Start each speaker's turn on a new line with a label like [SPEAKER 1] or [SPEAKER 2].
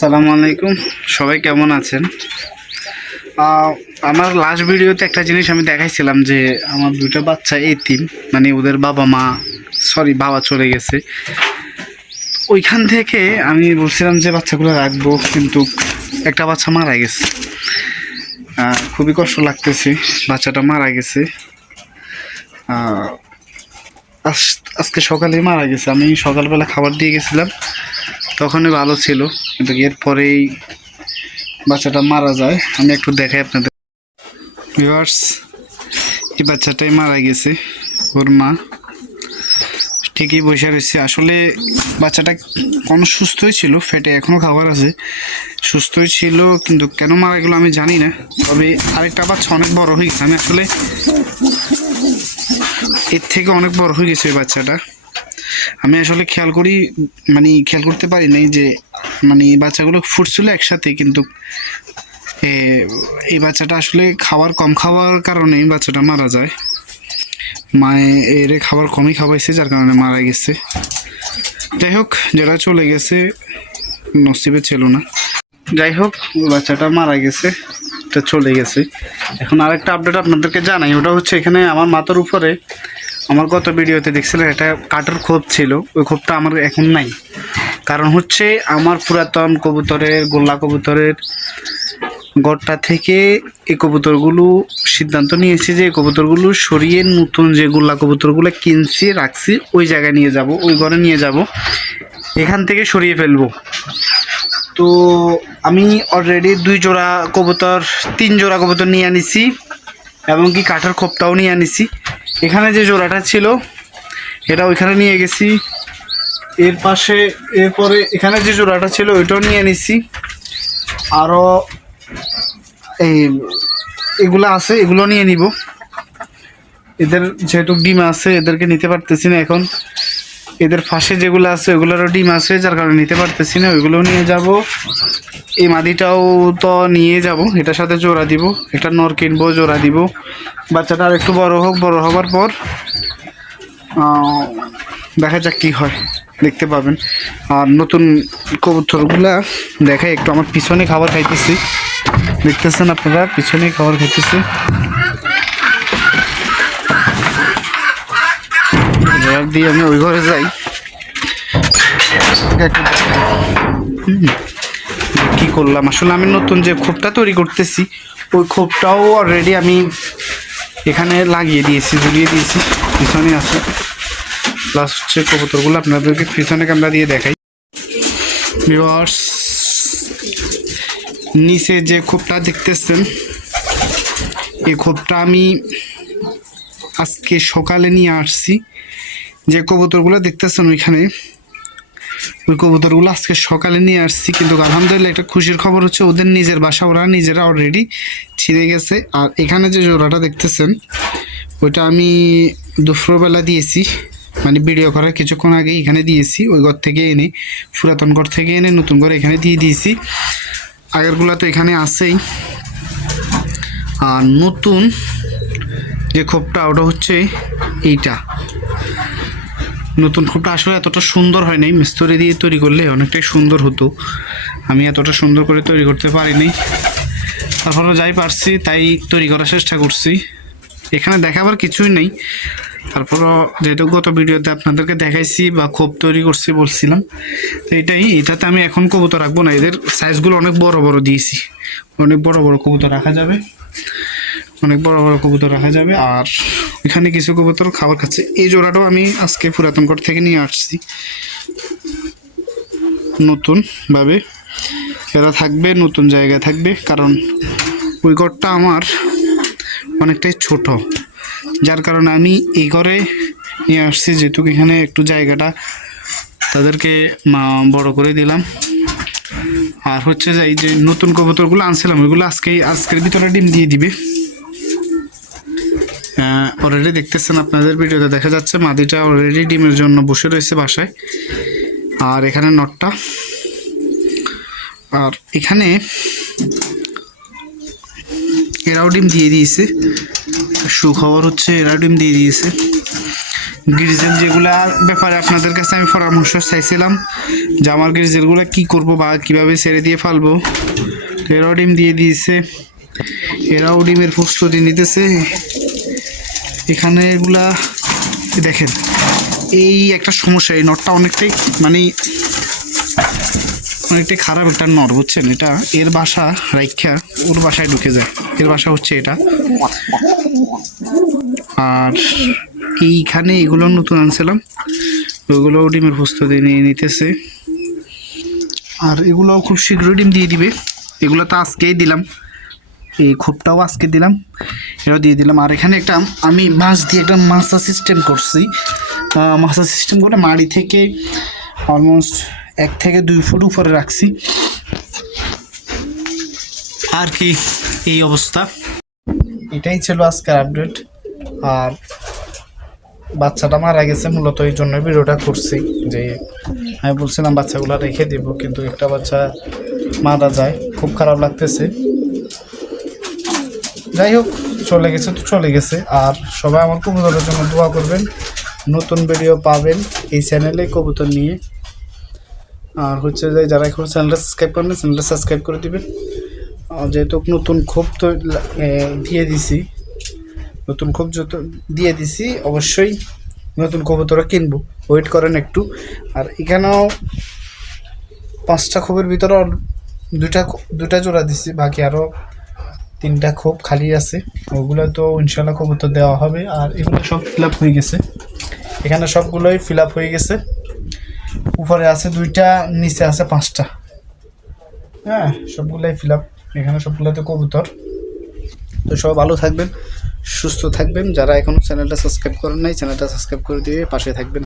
[SPEAKER 1] সালামু আলাইকুম। সবাই কেমন আছেন? আমার লাস্ট ভিডিওতে একটা জিনিস আমি দেখাইছিলাম যে আমার দুইটা বাচ্চা এই এতিম মানে ওদের বাবা মা সরি বাবা চলে গেছে। ওইখান থেকে আমি বলছিলাম যে বাচ্চাগুলো রাখব, কিন্তু একটা বাচ্চা মারা গেছে। খুবই কষ্ট লাগতেছে, বাচ্চাটা মারা গেছে। আজ- আজকে সকালে মারা গেছে। আমি সকালবেলা খাবার দিয়ে গেছিলাম। তখনই ভালো ছিল, কিন্তু এরপরেই বাচ্চাটা মারা যায়। আমি একটু দেখাই আপনাদের। ভিউয়ার্স, এই বাচ্চাটাই মারা গেছে, ওর মা। ঠিকই বসে রয়েছে। আসলে বাচ্চাটা কোনো সুস্থই ছিল ফেটে এখনও খাবার আছে। সুস্থই ছিল, কিন্তু কেন মারা গেলো আমি জানি না। তবে আরেকটা বাচ্চা অনেক বড় হয়ে গেছে। আমি আসলে এর থেকে অনেক বড় হয়ে গেছে ওই বাচ্চাটা। আমি আসলে খেয়াল করি মানে খেয়াল করতে পারি নাই যে মানে বাচ্চাগুলো ফুটছিল একসাথে কিন্তু এই বাচ্চাটা আসলে খাবার কম খাওয়ার কারণে বাচ্চাটা মারা যায়। মায়ে এর খাবার কমই খাওয়াইছে, যার কারণে মারা গেছে। যাই হোক, যারা চলে গেছে, নসিবে ছিল না। যাই হোক, বাচ্চাটা মারা গেছে এটা চলে গেছে। এখন আরেকটা আপডেট আপনাদেরকে জানাই, ওটা হচ্ছে এখানে আমার মাথার উপরে আমার গত ভিডিওতে দেখছিলেন এটা কাঠের খোপ ছিল, ওই খোপটা আমার এখন নাই। কারণ হচ্ছে আমার পুরাতন কবুতরের, গোল্লা কবুতরের গড়টা থেকে এই কবুতরগুলো সিদ্ধান্ত নিয়েছি যে এই কবুতরগুলো সরিয়ে নতুন যে গোল্লা কবুতরগুলো কিনছি, রাখছি, ওই জায়গায় নিয়ে যাব, ওই ঘরে নিয়ে যাব, এখান থেকে সরিয়ে ফেলব। তো আমি অলরেডি দুই জোড়া কবুতর, তিন জোড়া কবুতর নিয়ে আনিছি। এমনকি কাঠের খোপটাও নিয়ে আনিছি। এখানে যে জোড়াটা ছিল এটা ওইখানে নিয়ে গেছি। এর পাশে, এরপরে এখানে যে জোড়াটা ছিল, ওইটাও নিয়ে নিছি আরও এই এগুলো আছে, এগুলো নিয়ে নিব। এদের যেহেতু ডিম আছে, এদেরকে নিতে পারতেছি না এখন। এদের ফাঁসে যেগুলো আছে, ওগুলোরও ডিম আছে, যার কারণে নিতে পারতেছি না ওইগুলো নিয়ে যাব। এই মাদিটাও তো নিয়ে যাব, এটার সাথে জোড়া দিব, একটা নর কিনবো, জোড়া দিব। বাচ্চাটা আর একটু বড় হোক, বড় হবার পর দেখা যাক কী হয়, দেখতে পাবেন। আর নতুন কবুতরগুলা দেখাই, একটু আমার পিছনে খাবার খাইতেছি। দেখতেছেন আপনারা পিছনে খাবার খাইতেছি। এবার দিয়ে আমি ওই ঘরে যাই। কি করলাম? আসলে আমি নতুন যে খোপটা তৈরি করতেছি, ওই খোপটাও অলরেডি আমি এখানে লাগিয়ে দিয়েছি, ঝুলিয়ে দিয়েছি, পিছনে আছে। প্লাস হচ্ছে কবুতরগুলো আপনাদেরকে পিছনে ক্যামেরা দিয়ে দেখাই। ভিউয়ার্স নিচে যে খোপটা দেখতেছেন, এই খোপটা আমি আজকে সকালে নিয়ে আসছি। যে কবুতরগুলো দেখতেছেন ওইখানে, ওই কবুতরগুলো আজকে সকালে নিয়ে আসছি, কিন্তু আলহামদুলিল্লাহ একটা খুশির খবর হচ্ছে ওদের নিজের বাসা, ওরা নিজেরা অলরেডি ছিঁড়ে গেছে। আর এখানে যে জোড়াটা দেখতেছেন, ওইটা আমি দুপুরবেলা দিয়েছি মানে ভিডিও করার কিছুক্ষণ আগে এখানে দিয়েছি, ওই ঘর থেকে এনে, পুরাতন ঘর থেকে এনে নতুন ঘর এখানে দিয়ে দিয়েছি। আগেরগুলো তো এখানে আছেই। আর নতুন যে খোপটা, ওটা হচ্ছে এইটা। নতুন খোপটা আসলে এতটা সুন্দর হয় নাই। মিস্তরি দিয়ে তৈরি করলে অনেকটাই সুন্দর হতো। আমি এতটা সুন্দর করে তৈরি করতে পারিনি। তারপরে যাই পারছি, তাই তৈরি করার চেষ্টা করছি। এখানে দেখাবার কিছুই নেই। তারপরও যেহেতু গত ভিডিওতে আপনাদেরকে দেখাইছি বা খোপ তৈরি করছি বলছিলাম, তো এটাই, এটাতে আমি এখন কবুতর রাখব না। এদের সাইজগুলো অনেক বড় বড় দিয়েছি। অনেক বড় বড় কবুতর রাখা যাবে। অনেক বড় বড় কবুতর রাখা যাবে। আর এখানে কিছু কবুতর খাবার খাচ্ছে। এই জোড়াটাও আমি আজকে পুরাতন ঘর থেকে নিয়ে আসছি। নতুন ভাবে এরা থাকবে, নতুন জায়গায় থাকবে। কারণ ওই ঘরটা আমার অনেকটাই ছোট। যার কারণে আমি এই ঘরে নিয়ে আসছি, যেহেতু এখানে একটু জায়গাটা তাদেরকে বড় করে দিলাম। আর হচ্ছে যে এই যে নতুন কবুতরগুলো আনছিলাম, ওইগুলো আজকেই, আজকের ভিতরে ডিম দিয়ে দিবে। অলরেডি দেখতেছেন আপনাদের ভিডিওতে দেখা যাচ্ছে, মাদিটা অলরেডি ডিমের জন্য বসে রয়েছে বাসায়। আর এখানে নটটা। আর এখানে এরাও ডিম দিয়ে দিয়েছে। সুখবর হচ্ছে এরাও ডিম দিয়ে দিয়েছে। গ্রিজেল যেগুলার ব্যাপারে আপনাদের কাছে আমি পরামর্শ চাইছিলাম, যে আমার গ্রিজেলগুলো কি করব বা কীভাবে ছেড়ে দিয়ে ফালবো এরাও ডিম দিয়ে দিয়েছে। এরাও ডিমের প্রস্তুতি নিতেছে। এখানে এগুলা দেখেন, এই একটা সমস্যা, এই নটটা অনেকটাই মানে অনেকটাই খারাপ একটা নট বুঝছেন? এটা এর বাসা রাইখা, ওর বাসায় ঢুকে যায়। এর বাসা হচ্ছে এটা। আর এইখানে এগুলো নতুন আনছিলাম। ওইগুলো ডিমের প্রস্তুতি নিয়ে নিতেছে। আর এগুলো খুব শীঘ্রই ডিম দিয়ে দিবে। এগুলো তো আজকেই দিলাম। এই খোপটাও আজকে দিলাম, এটাও দিয়ে দিলাম। আর এখানে একটা, আমি মাছ দিয়ে একটা মাছা সিস্টেম করছি। মাছা সিস্টেম করে মাড়ি থেকে অলমোস্ট এক থেকে দুই ফুট উপরে রাখছি। আর কি এই অবস্থা। এটাই ছিল আজকের আপডেট আর বাচ্চাটা মারা গেছে, মূলত এই জন্য ভিডিওটা করছি যে আমি বলছিলাম বাচ্চাগুলো রেখে দিব, কিন্তু একটা বাচ্চা মারা যায়, খুব খারাপ লাগতেছে। যাই হোক, চলে গেছে তো চলে গেছে। আর সবাই আমার কবুতরের জন্য দোয়া করবেন, নতুন ভিডিও পাবেন এই চ্যানেলে কবুতর নিয়ে। আর হচ্ছে যে যারা এখন চ্যানেলটা সাবস্ক্রাইব করেন চ্যানেলটা সাবস্ক্রাইব করে দিবেন। যেহেতু নতুন খোপ তো দিয়ে দিছি, নতুন খোপ যত দিয়ে দিছি, অবশ্যই নতুন কবুতরা কিনবো। ওয়েট করেন একটু। আর এখানেও পাঁচটা খোপের ভিতরে দুইটা খো- জোড়া দিছি, বাকি আরও তিনটা খোপ খালি আছে। ওগুলো তো ইনশাল্লাহ কবুতর দেওয়া হবে। আর এগুলো সব ফিল হয়ে গেছে। এখানে সবগুলোই ফিল হয়ে গেছে। উপরে আছে দুইটা, নিচে আছে পাঁচটা। হ্যাঁ সবগুলাই ফিল এখানে সবগুলোতে কবুতর। তো সব ভালো থাকবেন, সুস্থ থাকবেন। যারা এখনও চ্যানেলটা সাবস্ক্রাইব করেন নাই, চ্যানেলটা সাবস্ক্রাইব করে দিয়ে পাশে থাকবেন।